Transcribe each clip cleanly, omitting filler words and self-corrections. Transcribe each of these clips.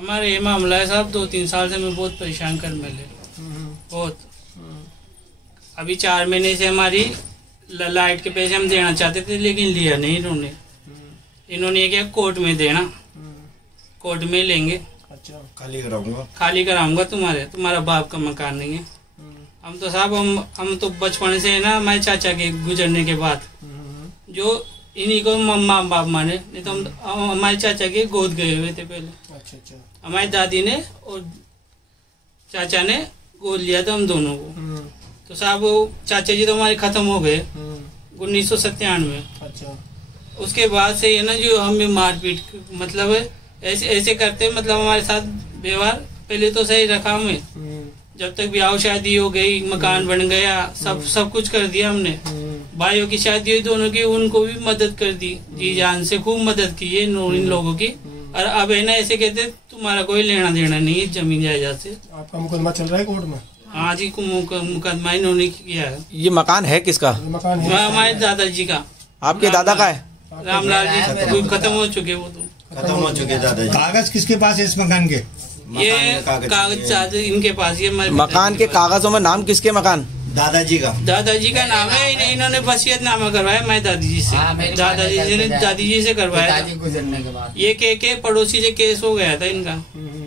हमारे ये मामला है साहब, 2-3 साल से मैं बहुत परेशान कर मिले बहुत। अभी 4 महीने से हमारी लाइट के पैसे हम देना चाहते थे लेकिन लिया नहीं इन्होंने। इन्होंने ये क्या कोर्ट में देना, कोर्ट में लेंगे। अच्छा, खाली कराऊंगा तुम्हारा बाप का मकान नहीं है। हम तो साहब हम तो बचपन से है ना, हमारे चाचा के गुजरने के बाद जो इन्हीं को माँ बाप माने, नहीं तो हम हमारे चाचा के गोद गए हुए थे पहले। अच्छा। हमारी दादी ने और चाचा ने गोद लिया था हम दोनों को। तो साहब वो चाचा जी तो हमारे खत्म हो गए 1997 में। अच्छा, उसके बाद से ये ना जो हमें मारपीट मतलब ऐसे करते, मतलब हमारे साथ व्यवहार पहले तो सही रखा हमें, जब तक ब्याह शादी हो गई, मकान बन गया, सब कुछ कर दिया हमने। भाइयों की शादी हुई दोनों की, उनको भी मदद कर दी, जी जान से खूब मदद की है इन लोगों की। और अब है ना ऐसे कहते तुम्हारा कोई लेना देना नहीं है जमीन जायदाद से। आपका मुकदमा चल रहा है कोर्ट में? हाँ जी, मुकदमा इन्होंने किया है। ये मकान है किसका? मकान है हमारे दादाजी का। आपके दादा का है? रामलाल जी खत्म हो चुके, वो तो खत्म हो चुके दादाजी। कागज किसके पास है इस मकान के? ये कागज इनके पास। ये मकान के कागजों में नाम किसके? मकान दादाजी का नाम है। इन्होंने वसीयत नामा करवाया मैं दादी जी से। दादी जी से करवाया गुजरने के बाद। ये के पड़ोसी से केस हो गया था इनका,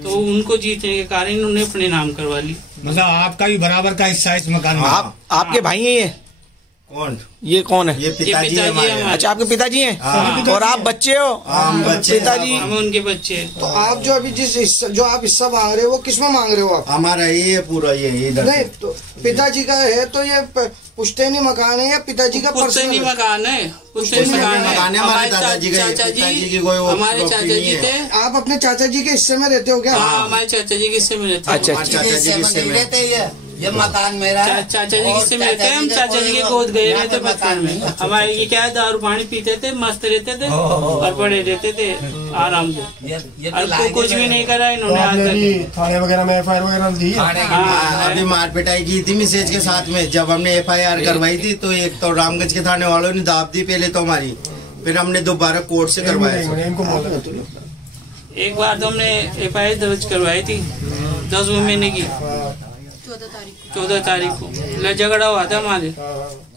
तो उनको जीतने के कारण इन्होंने अपने नाम करवा ली। मतलब आपका भी बराबर का हिस्सा इस मकान में? आपके भाई हैं ये? कौन? ये कौन है? ये पिताजी हमारे। अच्छा, आपके पिताजी हैं? और आप बच्चे हो? पिताजी हम उनके बच्चे। तो आप जो अभी जो आप हिस्सा मांग रहे हो वो किसमें मांग रहे हो आप? हमारा ये पूरा ये इधर नहीं, तो पिताजी का है तो ये पुश्तैनी मकान है या पिताजी का पुश्तैनी मकान है? पुश्तैनी मकान है हमारे दादाजी का। हमारे चाचा जी थे। आप अपने चाचा जी के हिस्से में रहते हो क्या? हाँ, हमारे चाचा जी के हिस्से में रहते हैं। अच्छा, चाचा जी के हिस्से में ये मकान मेरा है। चाचा जी किससे मिलते हैं? हम चाचा जी के गोद गए हुए थे बचपन में। हमारे ये क्या है, दारू पानी पीते थे, मस्त रहते थे और बड़े रहते थे आराम से। और कुछ भी नहीं करा इन्होंने आज तक। थाने वगैरह में FIR वगैरह दी? अभी मार पिटाई की थी मिसेज के साथ में। जब हमने FIR करवाई थी तो एक तो रामगंज के थाने वालों ने दाब दी पहले तो हमारी, फिर हमने दोबारा कोर्ट से करवाया। एक बार तो हमने FIR दर्ज करवाई थी 10 महीने की, 14 तारीख को झगड़ा हुआ था हमारे,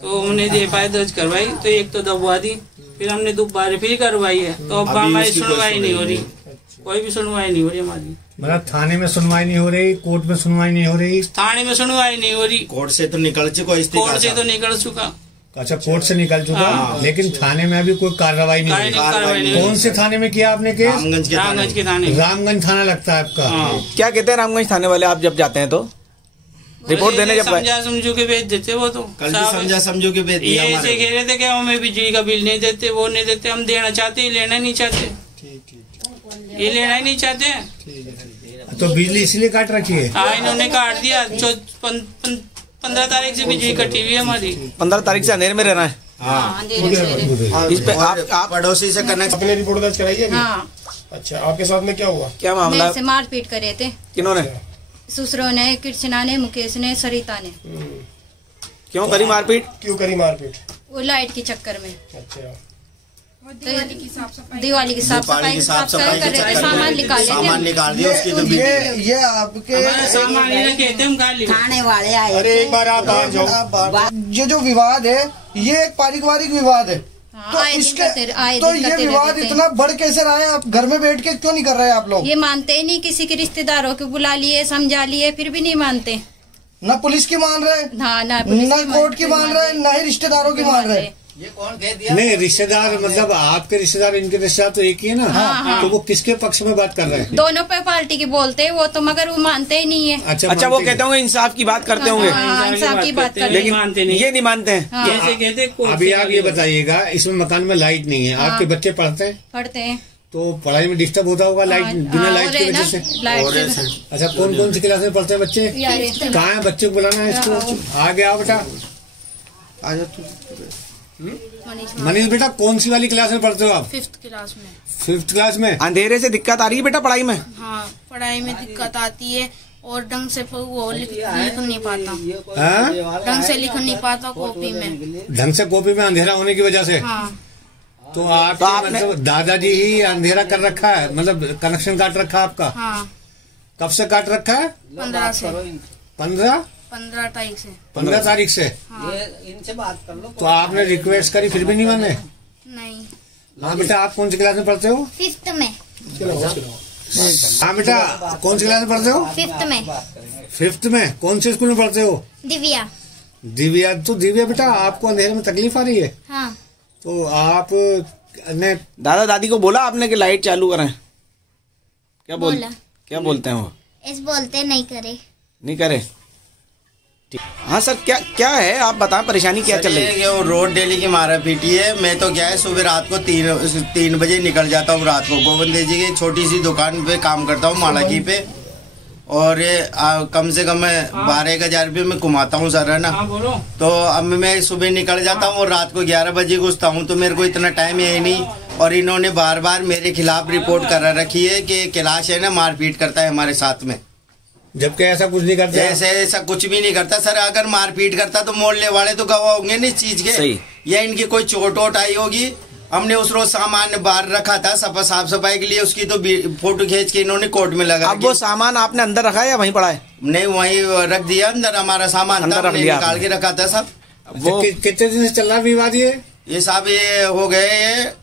तो हमने FIR दर्ज करवाई। तो एक तो दबवा दी, फिर हमने दोबारा फिर करवाई है। तो अब हमारी सुनवाई नहीं हो रही, कोई भी सुनवाई नहीं हो रही हमारी। मतलब थाने में सुनवाई नहीं हो रही, कोर्ट में सुनवाई नहीं हो रही? थाने में सुनवाई नहीं हो रही। कोर्ट से तो निकल चुका, कोर्ट से तो निकल चुका। अच्छा, कोर्ट से निकल चुका। लेकिन थाने में अभी कोई कार्रवाई नहीं हुई। कौन से थाने में किया आपने केस? रामगंज के थाने। रामगंज थाना लगता है आपका? क्या कहते हैं रामगंज थाने वाले आप जब जाते हैं तो? रिपोर्ट देने जब समझा समझू के भेज देते वो तो। कल भी समझा समझू के भेज दिया। ये ऐसे कह रहे थे कि हमें बिजली का बिल नहीं देते, वो नहीं देते। हम देना चाहते हैं, लेना नहीं चाहते। ये लेना ही नहीं चाहते। तो बिजली इसलिए काट रखी है? हाँ, इन्होंने काट दिया। 15 तारीख से बिजली कटी हुई है हमारी। 15 तारीख से अंधेरे में रहना है। इस पे आप पड़ोसी से कनेक्ट अपने रिपोर्ट दर्ज कराई है? अच्छा, आपके साथ में क्या हुआ? क्या मामला? मारपीट करे थे। किन्होंने? सुसरो ने, कृष्णा ने, मुकेश ने, सरिता ने। क्यों करी मारपीट? वो लाइट के चक्कर में। अच्छा, दिवाली की साफ सफाई कर रहे थे, सामान निकाल दिया उसकी। तो ये आपके सामान कहते हम थाने वाले आए। अरे एक बार आप ये जो विवाद है ये एक पारिवारिक विवाद है। तो ये विवाद इतना बढ़ कैसे रहा है? आप घर में बैठ के क्यों नहीं कर रहे आप लोग? ये मानते ही नहीं। किसी के रिश्तेदारों को बुला लिए, समझा लिए, फिर भी नहीं मानते। ना पुलिस की मान रहे, हाँ, ना कोर्ट की मान रहे, ना ही रिश्तेदारों की मान रहे। ये कौन कह दिया? नहीं, रिश्तेदार मतलब आपके रिश्तेदार इनके रिश्तेदार तो एक ही है ना। हाँ। तो वो किसके पक्ष में बात कर रहे हैं? दोनों पे पार्टी की बोलते हैं वो तो, मगर वो मानते ही नहीं है। अच्छा, वो कहते होंगे इंसाफ की बात करते होंगे, इंसाफ की बात करते, लेकिन ये नहीं मानते हैं। कैसे कहते? अभी आप ये बताइएगा, इसमें मकान में लाइट नहीं है, आपके बच्चे पढ़ते हैं? तो पढ़ाई में डिस्टर्ब होता होगा लाइट, बिना लाइट की वजह से। अच्छा, कौन कौन सी क्लास में पढ़ते हैं बच्चे? कहाँ है? बच्चे को बुलाना है इसको। आगे आओ बेटा, आ जा तू। मनीष बेटा, कौन सी वाली क्लास में पढ़ते हो आप? 5th क्लास में। 5th क्लास में। अंधेरे से दिक्कत आ रही है बेटा पढ़ाई में? हाँ, पढ़ाई में दिक्कत आती है और ढंग से वो लिख नहीं पाता। ढंग से लिख नहीं पाता कॉपी में। ढंग से कॉपी में अंधेरा होने की वजह से? हाँ। तो आपने मतलब दादाजी ही अंधेरा कर रखा है, मतलब कनेक्शन काट रखा है आपका? हाँ। कब से काट रखा है? 15 से। 15 तारीख से। 15 तारीख से। हाँ। इनसे बात कर लो। तो आपने रिक्वेस्ट करी फिर भी नहीं माने? नहीं। हाँ बेटा, आप कौन सी क्लास में पढ़ते हो? 5th में। हाँ बेटा, कौन सी क्लास में पढ़ते हो? 5th में। 5th में? कौन से स्कूल में पढ़ते हो? दिव्या। दिव्या। तो दिव्या बेटा, आपको अंधेरे में तकलीफ आ रही है? हाँ। तो आप ने दादा दादी को बोला आपने कि लाइट चालू करें? क्या बोलते हैं वो? इस बोलते नहीं करे। ठीक। हाँ सर, क्या है आप बताएं, परेशानी क्या चल रही है? वो रोड डेली की मारा पीटी है। मैं तो क्या है, सुबह रात को 3 बजे निकल जाता हूँ। रात को गोविंद जी की छोटी सी दुकान पे काम करता हूँ मालाकी पे, और कम से कम 12,000 रुपये में कमाता हूँ सर, है ना। तो अब मैं सुबह निकल जाता हूँ और रात को 11 बजे घुसता हूँ, तो मेरे को इतना टाइम है ही नहीं। और इन्होंने बार बार मेरे खिलाफ रिपोर्ट करा रखी है कि कैलाश है ना मारपीट करता है हमारे साथ में, जबकि ऐसा कुछ नहीं करता। ऐसा कुछ भी नहीं करता सर। अगर मारपीट करता तो मोहल्ले वाले तो गवाह होंगे ना इस चीज के। सही। या इनकी कोई चोट वोट आई होगी। हमने उस रोज सामान बाहर रखा था साफ सफाई के लिए, उसकी तो फोटो खींच के इन्होंने कोर्ट में लगा। अब वो सामान आपने अंदर रखा है या वहीं पड़ा है? नहीं, वहीं रख दिया अंदर। हमारा सामान अंदर निकाल के रखा था सब। वो कितने दिन से चल रहा विवाद ये साहब? ये हो गए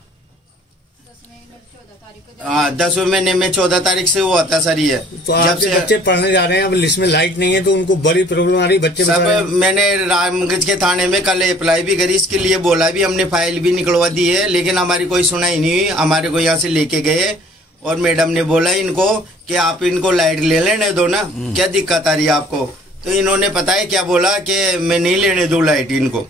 10 महीने में 14 तारीख से हुआ था सर ये। तो जब से बच्चे पढ़ने जा रहे हैं, अब लिस्ट में लाइट नहीं है तो उनको बड़ी प्रॉब्लम आ रही है बच्चे सब। मैंने रामगंज के थाने में कल अप्लाई भी करी, इसके लिए बोला भी, हमने फाइल भी निकलवा दी है, लेकिन हमारी कोई सुनाई नहीं हुई। हमारे को यहाँ से लेके गए और मैडम ने बोला इनको कि आप इनको लाइट ले लेने दो ना, क्या दिक्कत आ रही है आपको? तो इन्होंने पता है क्या बोला कि मैं नहीं लेने दूं लाइट इनको,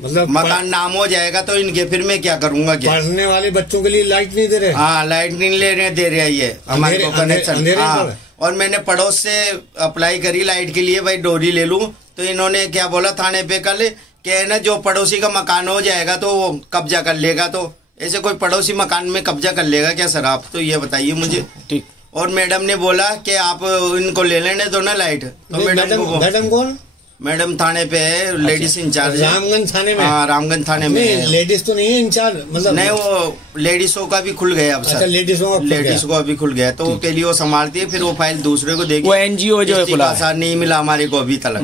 मतलब मकान नाम हो जाएगा तो इनके, फिर मैं क्या करूंगा? क्या पढ़ने वाले बच्चों के लिए लाइट नहीं दे रहे? हाँ, लाइट नहीं दे रहे ये हमारे को कनेक्शन। हाँ, और मैंने पड़ोस से अप्लाई करी लाइट के लिए, भाई डोरी ले लूं, तो इन्होंने क्या बोला थाने पे कल कि ना जो पड़ोसी का मकान हो जाएगा तो वो कब्जा कर लेगा। तो ऐसे कोई पड़ोसी मकान में कब्जा कर लेगा क्या सर? आप तो ये बताइए मुझे। ठीक। और मैडम ने बोला कि आप इनको ले लेने दो ना लाइट। तो मैडम कौन? मैडम थाने पे है, लेडीज इंचार्ज। रामगंज थाने में? हाँ, रामगंज थाने में। लेडीज तो नहीं है इंचार्ज? मतलब नहीं, वो लेडीजों का भी खुल गया अब सर। लेडीज को अभी खुल गया, तो वो पहले वो संभालती है, फिर वो फाइल दूसरे को देगी। वो एनजीओ जो खुला है नहीं मिला हमारे को अभी तक,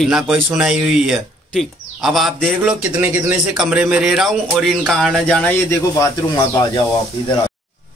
ना कोई सुनाई हुई है। ठीक। अब आप देख लो कितने से कमरे में रह रहा हूँ और इनका आना जाना। ये देखो बाथरूम, आप आ जाओ, आप इधर।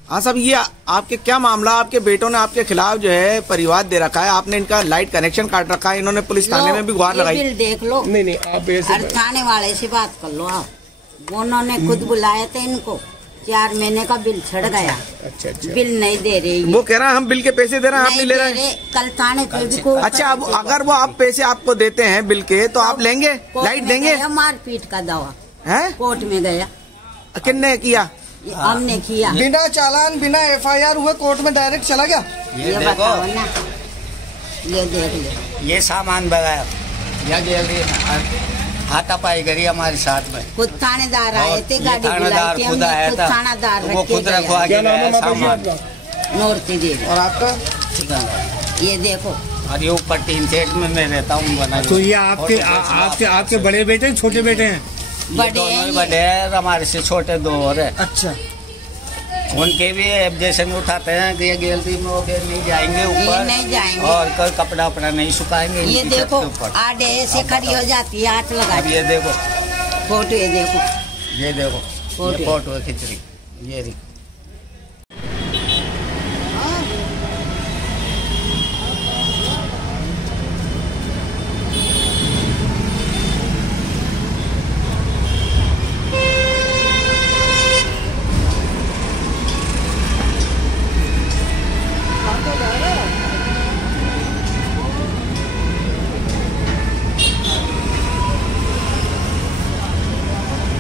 हाँ साहब, ये आपके क्या मामला? आपके बेटों ने आपके खिलाफ जो है परिवाद दे रखा है, आपने इनका लाइट कनेक्शन काट रखा है, इन्होंने पुलिस थाने में भी गुहार लगाई। बिल देख लो। नहीं आप ऐसे थाने वाले से बात कर लो आप। उन्होंने खुद बुलाया था इनको, 4 महीने का बिल छड़ गया। अच्छा। बिल नहीं दे रहे। वो कह रहा है हम बिल के पैसे दे रहे हैं, आप नहीं ले रहे। कल थाने को। अच्छा, अब अगर वो आप पैसे आपको देते हैं बिल के, तो आप लेंगे, लाइट देंगे? मारपीट का दावा है, कोर्ट में गया। किसने किया? हमने किया। बिना चालान बिना FIR हुए कोर्ट में डायरेक्ट चला गया। ये बताओ ना, ये देख लो, ये सामान बगाया या गैलरी हाथापाई करी हमारे साथ में। खुद थानेदार आए थे, गाड़ी बुलाई थी हमने, खुद थानेदार वो खुद रखवा के गया सामान। नूरती देवी। और आपका? ये देखो, और ये ऊपर 3 सेट में मैं रहता हूँ बना। तो ये आपके बड़े बेटे हैं, छोटे बेटे हैं? बड़े हैं, हमारे से छोटे 2 और है। अच्छा। उनके भी ऑब्जेक्शन उठाते हैं कि ये गैलरी में नहीं जाएंगे ऊपर, नहीं जाएंगे, और कोई कपड़ा वपड़ा नहीं सुखाएंगे। ये देखो आड़े से खड़ी हो जाती है, हाथ लगा। ये देखो फोटो, ये देखो फोटो खिंच रही, ये